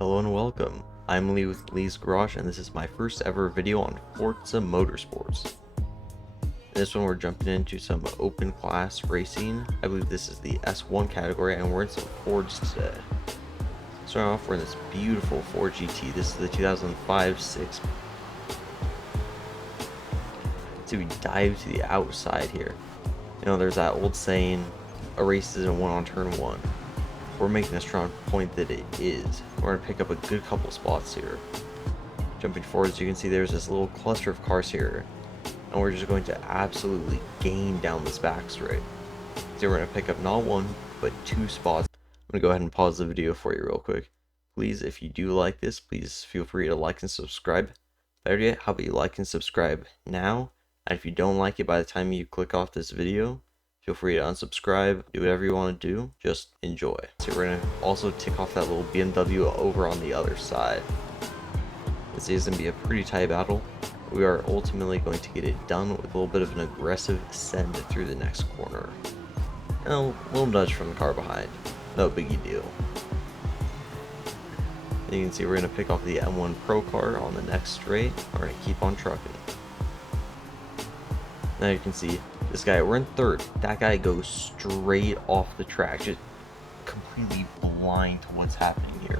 Hello and welcome. I'm Lee with Lee's Garage, and this is my first ever video on Forza Motorsports. In this one, we're jumping into some open class racing. I believe this is the S1 category, and we're in some Fords today. Starting off, we're in this beautiful Ford GT. This is the 2005-6. So we dive to the outside here. You know, there's that old saying, a race isn't won on turn one. We're making a strong point that it is. We're going to pick up a good couple spots here. Jumping forward, as you can see, there's this little cluster of cars here, and we're just going to absolutely gain down this back straight. So we're going to pick up not one, but two spots. I'm going to go ahead and pause the video for you real quick. Please, if you do like this, please feel free to like and subscribe. Better yet, how about you like and subscribe now? And if you don't like it by the time you click off this video, feel free to unsubscribe, do whatever you want to do, just enjoy. So we're going to also tick off that little BMW over on the other side. This is going to be a pretty tight battle. We are ultimately going to get it done with a little bit of an aggressive ascend through the next corner. And a little nudge from the car behind. No biggie deal. And you can see we're going to pick off the M1 Pro car on the next straight. We're going to keep on trucking. Now you can see this guy, we're in third. That guy goes straight off the track, just completely blind to what's happening here.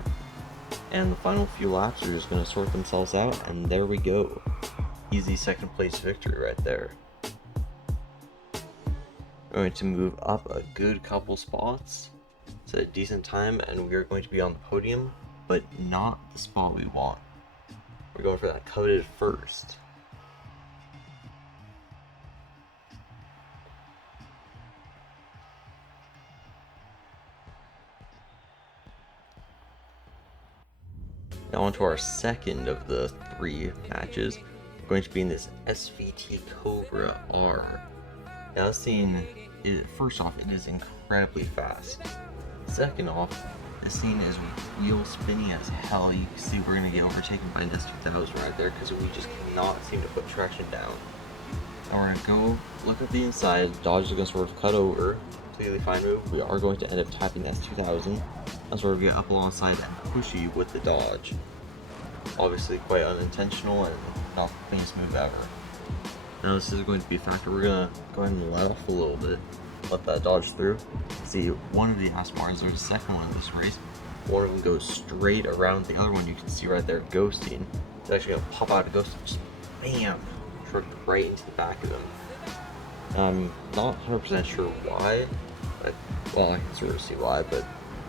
And the final few laps are just going to sort themselves out, and there we go. Easy second place victory right there. We're going to move up a good couple spots. It's a decent time, and we are going to be on the podium, but not the spot we want. We're going for that coveted first. Now on to our second of the three matches. We're going to be in this SVT Cobra R. Now this thing, first off, it is incredibly fast. Second off, this thing is wheel spinny as hell. You can see we're going to get overtaken by an S2000 right there because we just cannot seem to put traction down. Now we're going to go look at the inside. Dodge is going to sort of cut over. Completely fine move. We are going to end up tapping the S2000. And sort of get up alongside and pushy with the dodge. Obviously quite unintentional and not the cleanest move ever. Now this is going to be a factor. We're going to go ahead and let off a little bit. Let that dodge through. See, one of the Aston Martins, there's a second one in this race. One of them goes straight around the other one. You can see right there ghosting. It's actually going to pop out a ghost and just bam! Short right into the back of them. I'm not 100% sure why. Well, I can sort of see why, but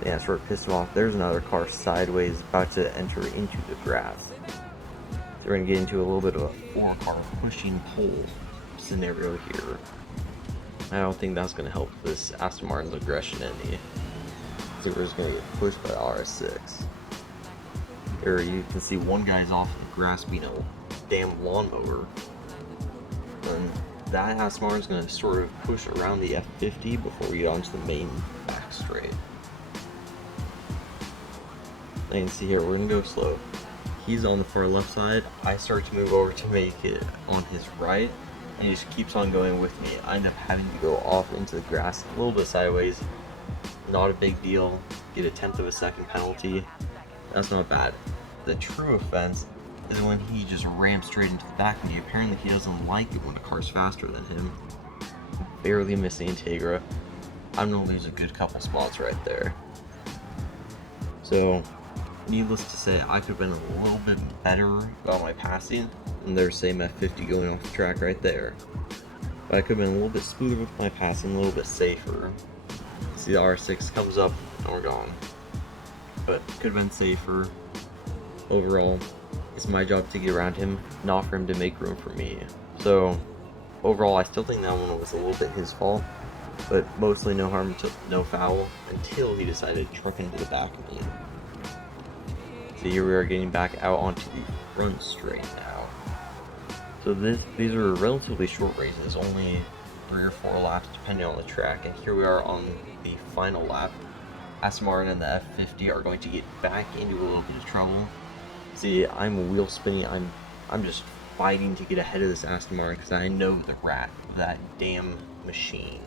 yeah, sort of pissed him off. There's another car sideways about to enter into the grass. So we're going to get into a little bit of a four-car pushing pole scenario here. I don't think that's going to help this Aston Martin's aggression any. So we're just going to get pushed by the RS6. Here you can see one guy's off the grass being a damn lawnmower. And that Aston Martin's going to sort of push around the F50 before we get onto the main back straight. You can see here, we're going to go slow. He's on the far left side. I start to move over to make it on his right, and he just keeps on going with me. I end up having to go off into the grass a little bit sideways. Not a big deal. Get a 1/10 of a second penalty. That's not bad. The true offense is when he just rams straight into the back of me. Apparently he doesn't like it when a car's faster than him. Barely missing Integra. I'm going to lose a good couple spots right there. So, needless to say, I could have been a little bit better about my passing, and there's same F50 going off the track right there. But I could have been a little bit smoother with my passing, a little bit safer. See the R6 comes up, and we're gone. But could have been safer. Overall, it's my job to get around him, not for him to make room for me. So, overall, I still think that one was a little bit his fault, but mostly no harm, no foul, until he decided to truck into the back of me. So here we are getting back out onto the front straight now. So these are relatively short races, only 3 or 4 laps depending on the track, and here we are on the final lap. Aston Martin and the F50 are going to get back into a little bit of trouble. See, I'm wheel spinning, I'm just fighting to get ahead of this Aston Martin because I know the rat of that damn machine.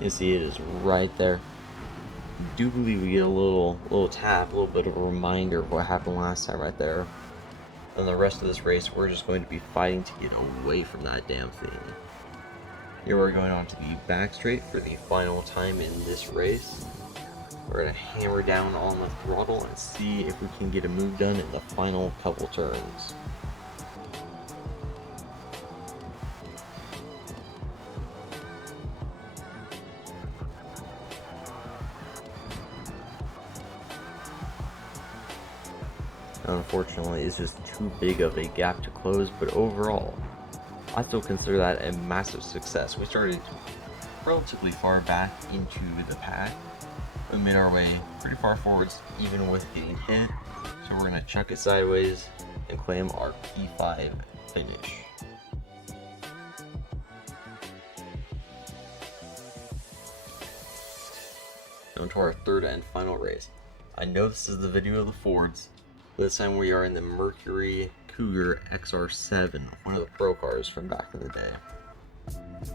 You see it is right there. do believe we get a little tap, a little bit of a reminder of what happened last time right there. And the rest of this race, we're just going to be fighting to get away from that damn thing. Here we're going on to the back straight for the final time in this race. We're going to hammer down on the throttle and see if we can get a move done in the final couple turns. Unfortunately, it's just too big of a gap to close, but overall, I still consider that a massive success. We started relatively far back into the pack. We made our way pretty far forwards, even with getting hit. So we're gonna chuck it sideways and claim our P5 finish. Now to our third and final race. I know this is the video of the Fords, but this time we are in the Mercury Cougar XR7, one of the pro cars from back in the day.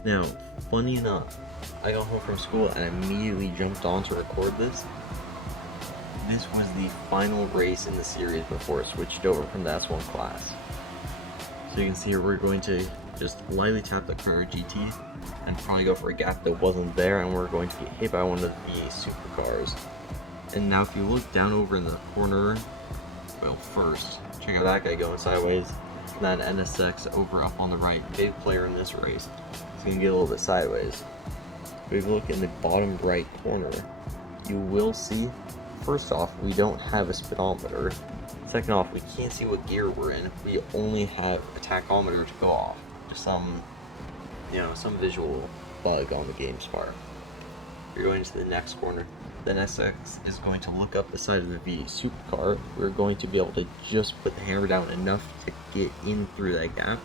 Now, funny enough, I got home from school and immediately jumped on to record this. This was the final race in the series before it switched over from the S1 class. So you can see here we're going to just lightly tap the Cougar GT and probably go for a gap that wasn't there, and we're going to get hit by one of the supercars. And now if you look down over in the corner, well, first, check out that guy going sideways. That NSX over up on the right, big player in this race. It's going to get a little bit sideways. But if you look in the bottom right corner, you will see, first off, we don't have a speedometer. Second off, we can't see what gear we're in. We only have a tachometer to go off. Just some visual bug on the game spark. You're going to the next corner. The NSX is going to look up the side of the supercar. We're going to be able to just put the hammer down enough to get in through that gap.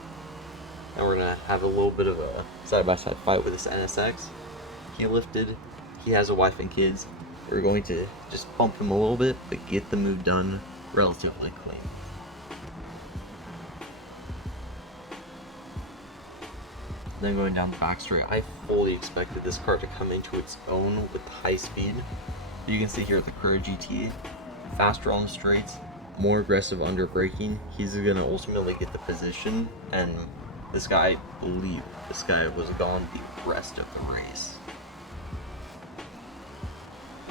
And we're going to have a little bit of a side-by-side fight with this NSX. He lifted. He has a wife and kids. We're going to just bump him a little bit, but get the move done relatively clean. Then going down the back straight, I fully expected this car to come into its own with high speed. You can see here at the Cougar GT, faster on the straights, more aggressive under braking. He's going to ultimately get the position, and this guy, I believe this guy was gone the rest of the race.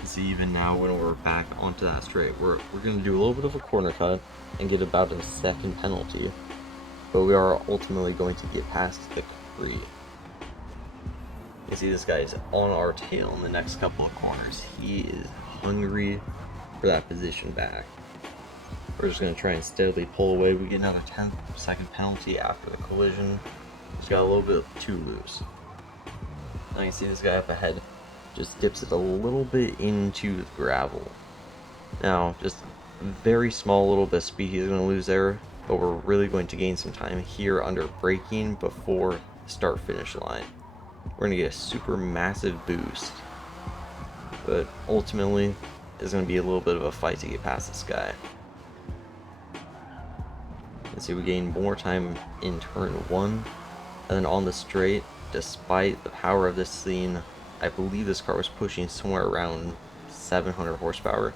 You see even now when we're back onto that straight, we're going to do a little bit of a corner cut and get about a second penalty, but we are ultimately going to get past the Capri. You see this guy is on our tail in the next couple of corners. He is hungry for that position back. We're just going to try and steadily pull away. We get another 10-second penalty after the collision. Just got a little bit too loose. Now you can see this guy up ahead just dips it a little bit into the gravel. Now, just a very small little bit of speed he's going to lose there, but we're really going to gain some time here under braking before the start-finish line. We're going to get a super massive boost, but ultimately it's going to be a little bit of a fight to get past this guy. And see, we gain more time in turn 1, and then on the straight, despite the power of this scene, I believe this car was pushing somewhere around 700 horsepower.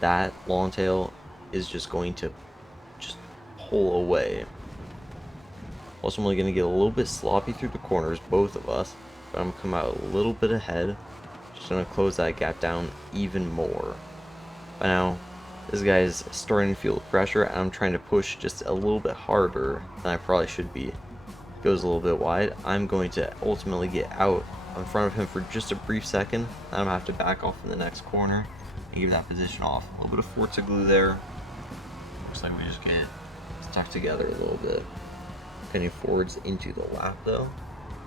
That long tail is just going to just pull away. Ultimately going to get a little bit sloppy through the corners, both of us, but I'm going to come out a little bit ahead. Just going to close that gap down even more. By now, this guy is starting to feel the pressure, and I'm trying to push just a little bit harder than I probably should be. Goes a little bit wide. I'm going to ultimately get out in front of him for just a brief second. Then I'm going to have to back off in the next corner and give that position off. A little bit of Forza glue there. Looks like we just get stuck together a little bit. Pinning forwards into the lap though.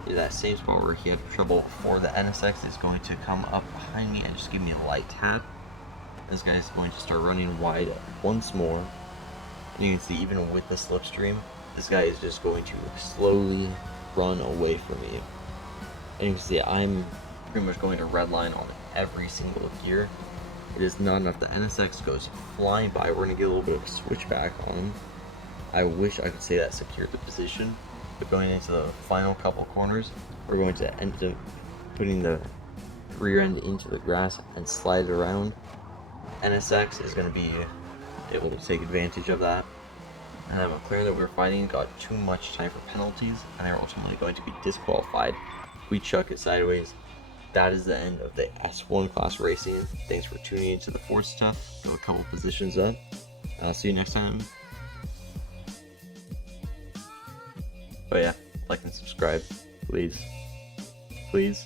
In that same spot where he had trouble before, the NSX is going to come up behind me and just give me a light tap. This guy is going to start running wide once more. And you can see even with the slipstream, this guy is just going to slowly run away from me. And you can see I'm pretty much going to redline on every single gear. It is not enough. The NSX goes flying by. We're going to get a little bit of a switchback on him. I wish I could say that secured the position, but going into the final couple corners, we're going to end up putting the rear end into the grass and slide it around. NSX is going to be able to take advantage of that. And then McLaren that we were fighting got too much time for penalties, and they're ultimately going to be disqualified. We chuck it sideways. That is the end of the S1 class racing. Thanks for tuning into the Forza stuff. Go a couple positions up. I'll see you next time. Oh yeah, like and subscribe, please. Please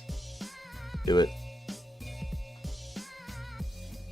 do it.